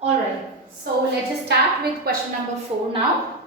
Alright, so let us start with question number 4 now.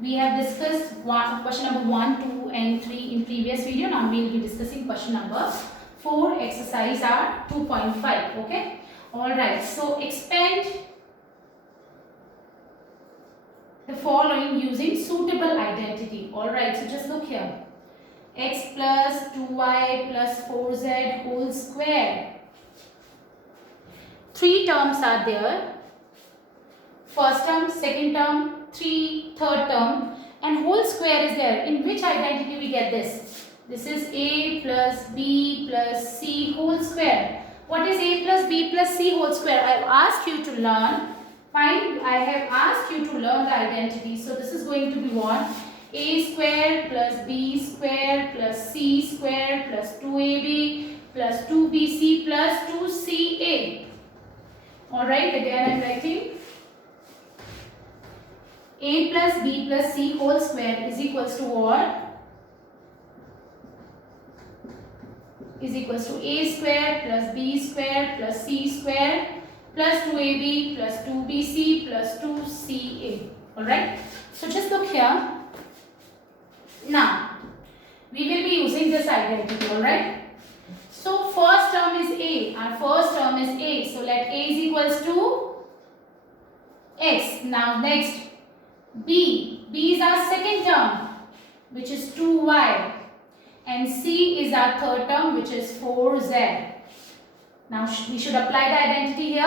We have discussed question number 1, 2 and 3 in previous video. Now we will be discussing question number 4, exercise are 2.5. Okay. Alright, so expand the following using suitable identity. Alright, so just look here. X plus 2y plus 4z whole square. 3 terms are there. First term, second term, third term, and whole square is there. In which identity we get this? This is a plus b plus c whole square. What is a plus b plus c whole square? I have asked you to learn. Fine, I have asked you to learn the identity. So this is going to be what? A square plus b square plus c square plus 2ab plus 2bc plus 2ca. Alright, again I am writing a plus b plus c whole square is equals to what? Is equals to a square plus b square plus c square plus 2ab plus 2bc plus 2ca. Alright, so just look here. Now, we will be using this identity. Alright. So first term is a. Our first term is a. So let a is equals to x. Now next b. B is our second term, which is 2y, and c is our third term, which is 4z. Now we should apply the identity here.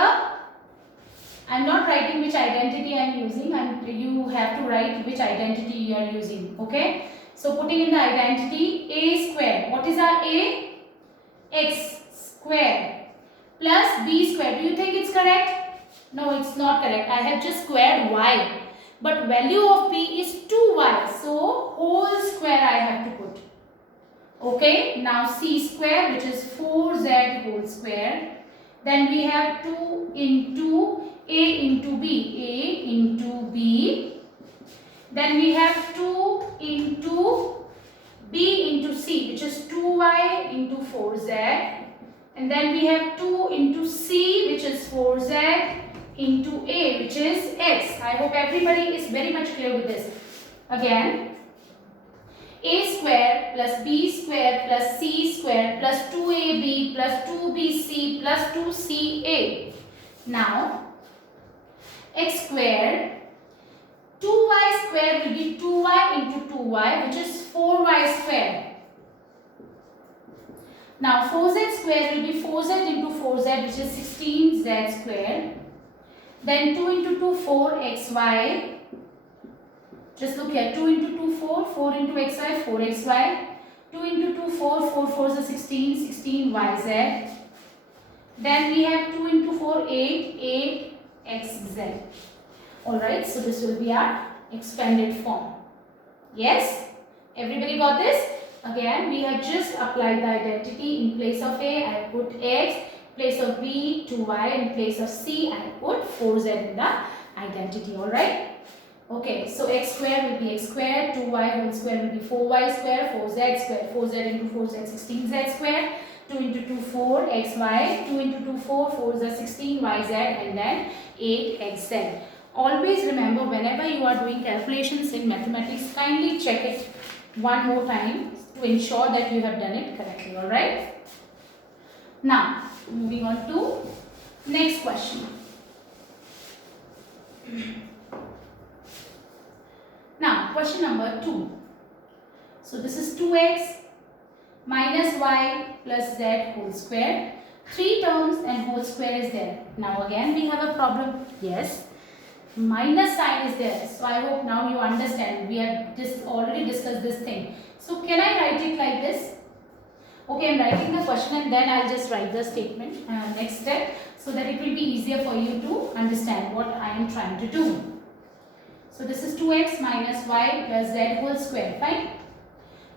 I am not writing which identity I am using, and you have to write which identity you are using. Okay. So putting in the identity, a square. What is our a? X square plus b square. Do you think it's correct? No, it's not correct. I have just squared y. But value of b is 2y. So whole square I have to put. Okay. Now c square, which is 4z whole square. Then we have 2 into a into b. A into b. Then we have 2 into b into c, which is 2y into 4z, and then we have 2 into c, which is 4z, into a, which is x. I hope everybody is very much clear with this. Again, a square plus b square plus c square plus 2ab plus 2bc plus 2ca. Now, x squared, 2y square will be 2y into 2y, which is 4y square. Now 4z square will be 4z into 4z, which is 16z square. Then 2 into 2, 4xy. Just look here, 2 into 2, 4, 4 into xy, 4xy. 2 into 2, 4, 4 4 is 16, 16yz. Then we have 2 into 4, 8, 8xz. Alright, so this will be our expanded form. Yes? Everybody got this? Again, we have just applied the identity. In place of a, I have put x. In place of b, 2y. In place of c, I have put 4z in the identity. Alright? Okay, so x square will be x square. 2y whole square will be 4y square. 4z square. 4z into 4z, 16z square. 2 into 2, 4 xy. 2 into 2, 4, 4z, 16yz, and then 8xz. Always remember, whenever you are doing calculations in mathematics, kindly check it one more time to ensure that you have done it correctly. Alright. Now, moving on to next question. Now, question number 2. So, this is 2x minus y plus z whole square. 3 terms and whole square is there. Now, again we have a problem. Yes. Minus sign is there. So I hope now you understand. We have just already discussed this thing. So can I write it like this? Okay, I am writing the question and then I will just write the statement next step, so that it will be easier for you to understand what I am trying to do. So this is 2x minus y plus z whole square. Fine.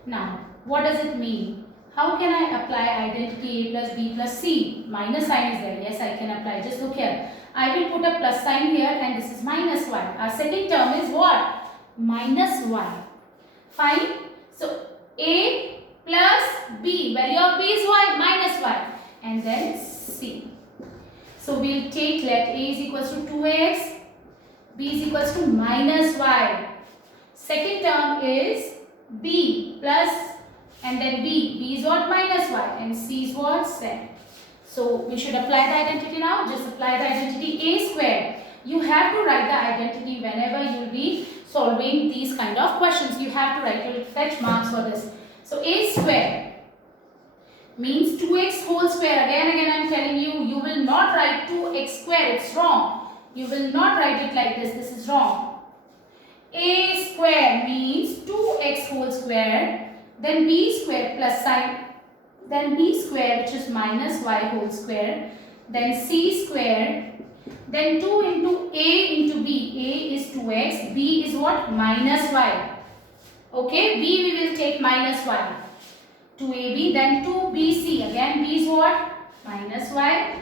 Now, what does it mean? How can I apply identity a plus b plus c? Minus sign is there. Yes, I can apply. Just look here. I will put a plus sign here and this is minus y. Our second term is what? Minus y. Fine. So, a plus b. Value of b is y minus y. And then c. So, we will take let a is equals to 2x, b is equals to minus y. Second term is b plus and then b is what? Minus y, and c is what? Z. So we should apply the identity now. Just apply the identity a square. You have to write the identity whenever you will be solving these kind of questions. You have to write, you will fetch marks for this. So a square means 2x whole square. Again I am telling you, you will not write 2x square. It's wrong. You will not write it like this. This is wrong. A square means 2x whole square, then b square plus sign, then b square which is minus y whole square, then c square, then 2 into a into b. A is 2x, b is what? Minus y. Okay, b we will take minus y. 2ab, then 2bc. Again b is what? Minus y.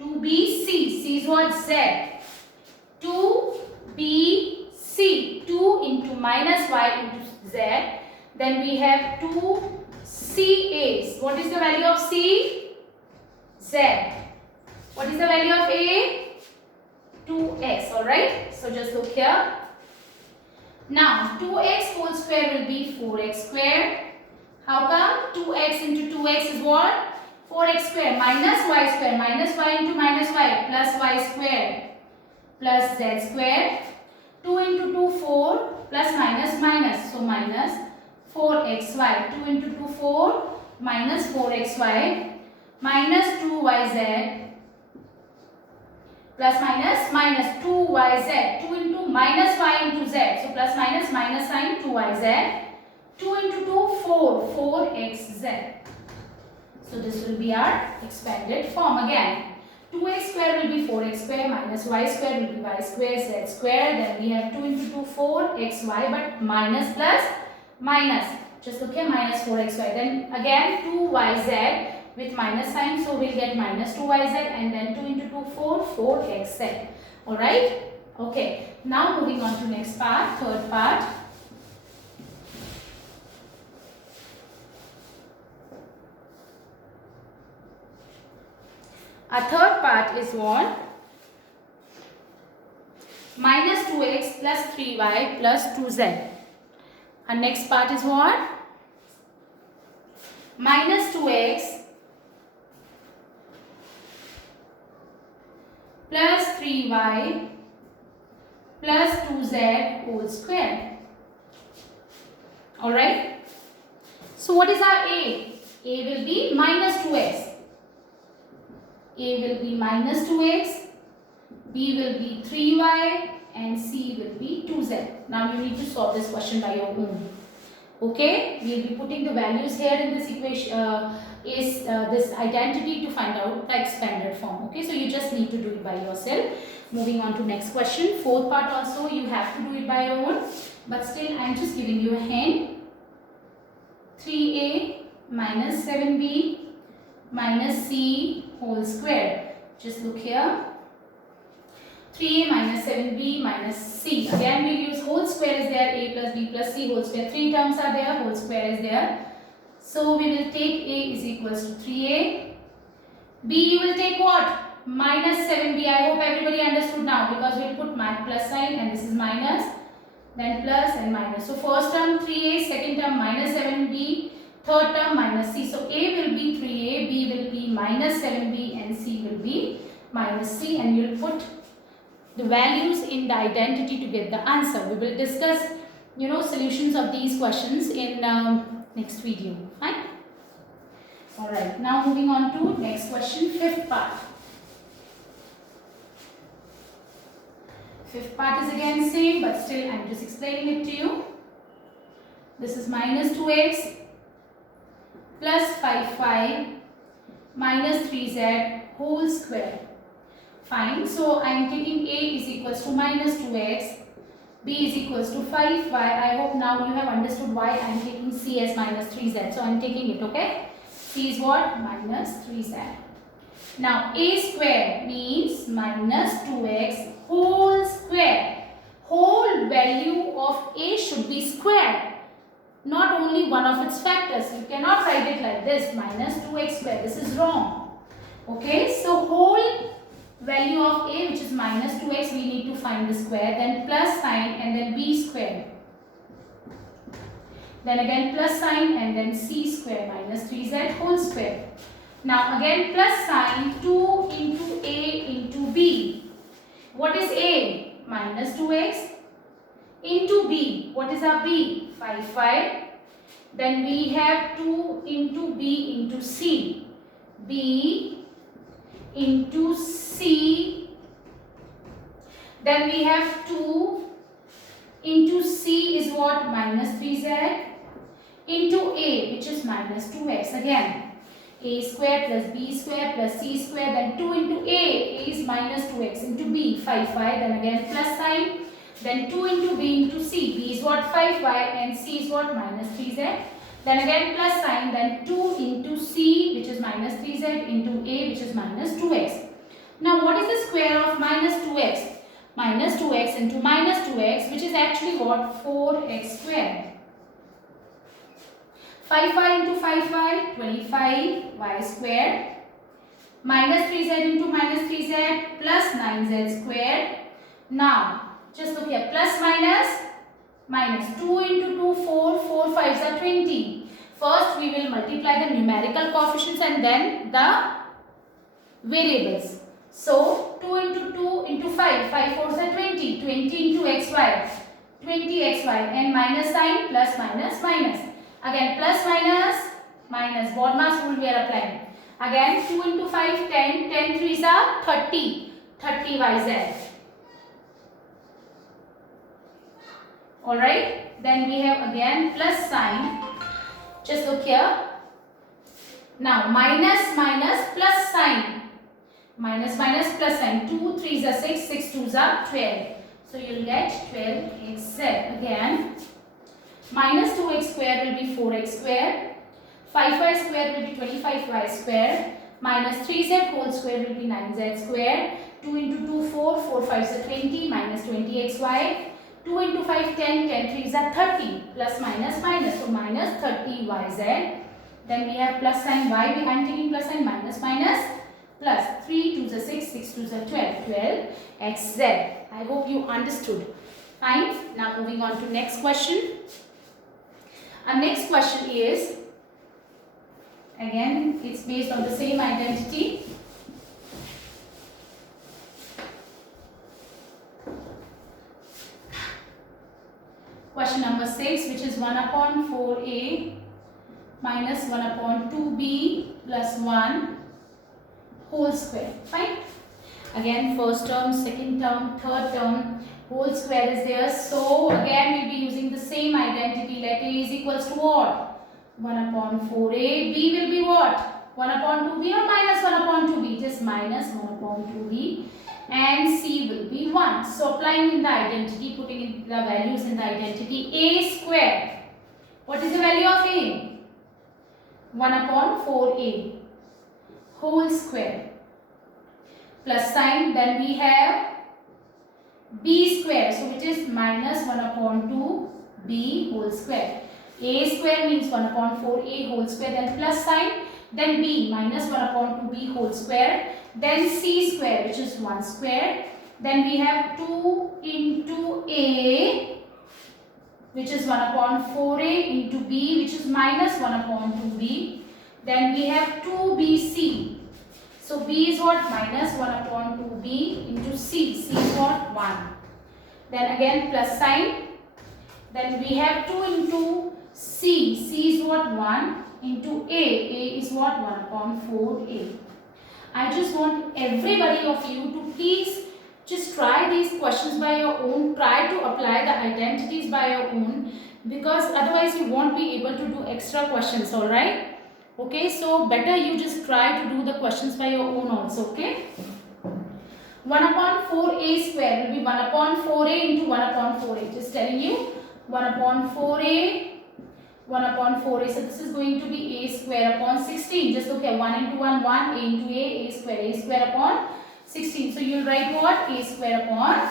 2bc, c is what? Z. 2bc, 2 into minus y into z. Then we have 2ca's. What is the value of c? Z. What is the value of a? 2x. Alright. So just look here. Now 2x whole square will be 4x square. How come? 2x into 2x is what? 4x square minus y square. Minus y into minus y plus y square plus z square. 2 into 2 4 plus minus minus. So minus 4xy. 2 into 2 4 minus 4xy minus 2yz plus minus minus 2yz. 2 into minus y into z. So plus minus minus sign 2yz. 2 into 2 4 4xz. So this will be our expanded form again. 2x square will be 4x square minus y square will be y square z square. Then we have 2 into 2 4xy, but minus plus minus. Just look here, minus 4xy. Then again 2yz with minus sign, so we'll get minus 2yz, and then 2 into 2 4xz. Alright? Okay. Now moving on to next part, third part. Our third part is what? Minus 2x plus 3y plus 2z. Our next part is what? Minus 2x plus 3y plus 2z whole square. Alright? So what is our A? A will be minus 2x. A will be minus 2x, B will be 3y, and C will be 2z. Now you need to solve this question by your own. Okay, we will be putting the values here in this equation, this identity to find out the expanded form. Okay, so you just need to do it by yourself. Moving on to next question. Fourth part also you have to do it by your own, but still I am just giving you a hint. 3a minus 7b minus c whole square. Just look here. 3a minus 7b minus c. Again we use whole square is there, a plus b plus c whole square. Three terms are there, whole square is there. So we will take a is equals to 3a. B you will take what? Minus 7b. I hope everybody understood now, because we will put plus sign and this is minus, then plus and minus. So first term 3a, second term minus 7b, third term minus c. So a will be 3a, b will be minus 7b, and c will be minus c, and you will put the values in the identity to get the answer. We will discuss, solutions of these questions in next video. Fine. Alright, now moving on to next question, fifth part. Fifth part is again same, but still I am just explaining it to you. This is minus 2x plus 5y minus 3z whole square. Fine. So I am taking a is equals to minus 2x, b is equals to 5y. I hope now you have understood why I am taking c as minus 3z. So I am taking it, okay? C is what? Minus 3z. Now a square means minus 2x whole square. Whole value of a should be square, not only one of its factors. You cannot write it like this, minus 2x square. This is wrong. Okay, so whole value of a, which is minus 2x, we need to find the square, then plus sign and then b square. Then again plus sign and then c square minus 3z whole square. Now again plus sign 2 into a into b. What is a? Minus 2x into b. What is our b? 5. Then we have 2 into b into c. b into c. Then we have 2 into c is what? Minus 3z into a, which is minus 2x. Again a square plus b square plus c square, then 2 into a is minus 2x into b 5, then again plus sign, then 2 into b into c, b is what? 5 and c is what? Minus 3z, then again plus sign, then 2 into c, which is minus 3z into a, which is minus 2x. Now what is the square of minus 2x? Minus 2x into minus 2x, which is actually what? 4x square. 5 into 5, 25 y square, minus 3z into minus 3z plus 9z square. Now just look here, plus minus 2 into 2, 4 5s are 20. First we will multiply the numerical coefficients and then the variables. So 2 into 2 into 5 4s are 20, 20 into xy, 20xy, and minus sign, plus minus. Again plus minus, BODMAS rule we are applying. Again 2 into 5, 10, 10 3s are 30, 30yz. Alright, then we have again plus sign. Just look here. Now minus plus sign. Minus plus sign. 2 3s are 6, 6 2s are 12. So you will get 12xz. Again minus 2x square will be 4x square, 5y square will be 25y square, minus 3z whole square will be 9z square, 2 into 2 4 5s are 20, minus 20xy, 2 into 5 10, 10 3s are 30, plus minus, so minus 30yz. Then we have plus sign, y behind taking plus sign, minus plus 3 2s are 6, 6 2s are 12, 12xz. I hope you understood. Fine. Now moving on to next question. Our next question is, again it's based on the same identity. Question number 6, which is 1 upon 4a minus 1 upon 2b plus 1 whole square. Fine. Again first term, second term, third term, whole square is there. So again we will be using the same identity. Let a is equals to what? 1 upon 4a. B will be what? 1 upon 2b or minus 1 upon 2b? Just minus 1 upon 2b. And c will be 1. So applying in the identity, putting in the values in the identity. A square. What is the value of a? 1 upon 4a whole square. Plus sign. Then we have b square, so which is minus 1 upon 2b whole square. A square means 1 upon 4a whole square, then plus sign, then b minus 1 upon 2b whole square, then c square, which is 1 square, then we have 2 into a, which is 1 upon 4a into b, which is minus 1 upon 2b, then we have 2bc. So b is what? Minus 1 upon 2b into c. C is what? 1. Then again plus sign. Then we have 2 into c. C is what? 1 into a. A is what? 1 upon 4a. I just want everybody of you to please just try these questions by your own. Try to apply the identities by your own, because otherwise you won't be able to do extra questions. Alright? Okay, so better you just try to do the questions by your own also, okay? 1 upon 4a square will be 1 upon 4a into 1 upon 4a. Just telling you, 1 upon 4a, 1 upon 4a. So this is going to be a square upon 16. Just look at 1 into 1, 1, a into a square upon 16. So you will write what? A square upon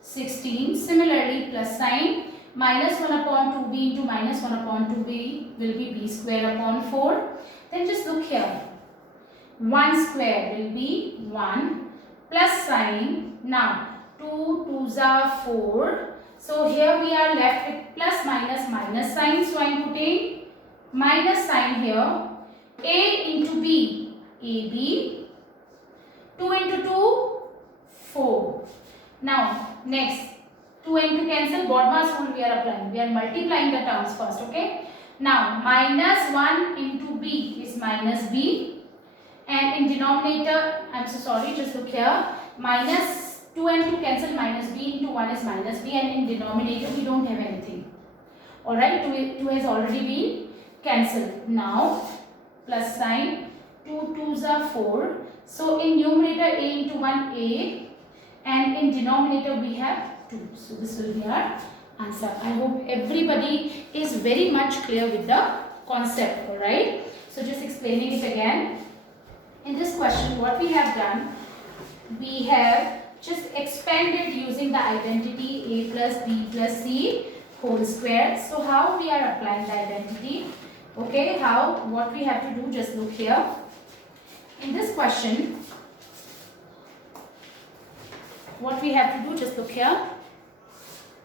16. Similarly, plus sign. Minus 1 upon 2b into minus 1 upon 2b will be b square upon 4. Then just look here. 1 square will be 1. plus sign. Now 2 2s are 4. So here we are left with plus minus minus sign. So I am putting minus sign here. A into B, AB. 2 into 2, 4. Now next, 2 and 2 cancel. BODMAS rule we are applying. We are multiplying the terms first. Okay. Now minus 1 into B is minus B. And in denominator, I'm so sorry, just look here. Minus 2 and 2 cancel, minus B into 1 is minus B, and in denominator we don't have anything. Alright, 2 has already been cancelled. Now plus sign, 2 2s are 4. So in numerator A into 1 A, and in denominator we have 2. So this will be our answer. I hope everybody is very much clear with the concept. Alright, so just explaining it again. In this question, what we have done, we have just expanded using the identity A plus B plus C whole square. So how we are applying the identity? Okay, what we have to do, just look here. In this question, what we have to do, just look here.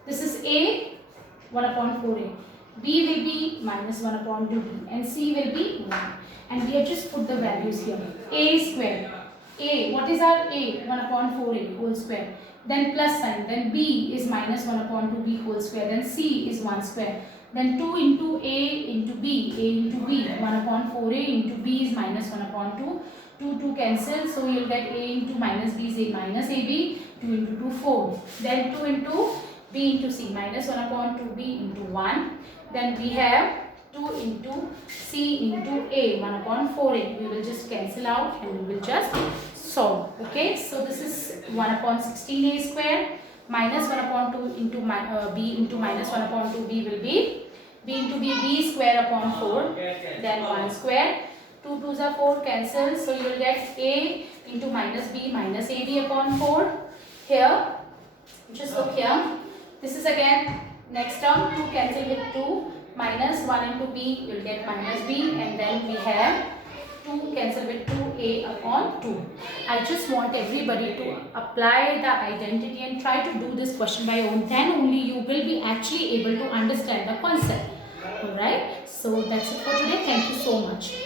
This is A, 1 upon 4A. B will be minus 1 upon 2B, and C will be 1. And we have just put the values here. A square. A, what is our A? 1 upon 4A whole square. Then plus sign. Then B is minus 1 upon 2B whole square. Then C is 1 square. Then 2 into A into B. A into B. 1 upon 4A into B is minus 1 upon 2. 2 cancel. So you will get A into minus B is A minus AB. 2 into 2, 4. Then 2 into B into C. Minus 1 upon 2B into 1. Then we have 2 into C into A, 1 upon 4A. We will just cancel out and we will just solve. Okay, so this is 1 upon 16A square minus 1 upon 2 into B into minus 1 upon 2B will be B into B square upon 4, then 1 square. 2 2s are 4, cancel. So you will get A into minus B minus AB upon 4. Here, just look here. This is again next term, 2 cancel with 2. Minus 1 into B, you will get minus B, and then we have 2 cancel with 2A upon 2. I just want everybody to apply the identity and try to do this question by own. Then only you will be actually able to understand the concept. Alright, so that's it for today. Thank you so much.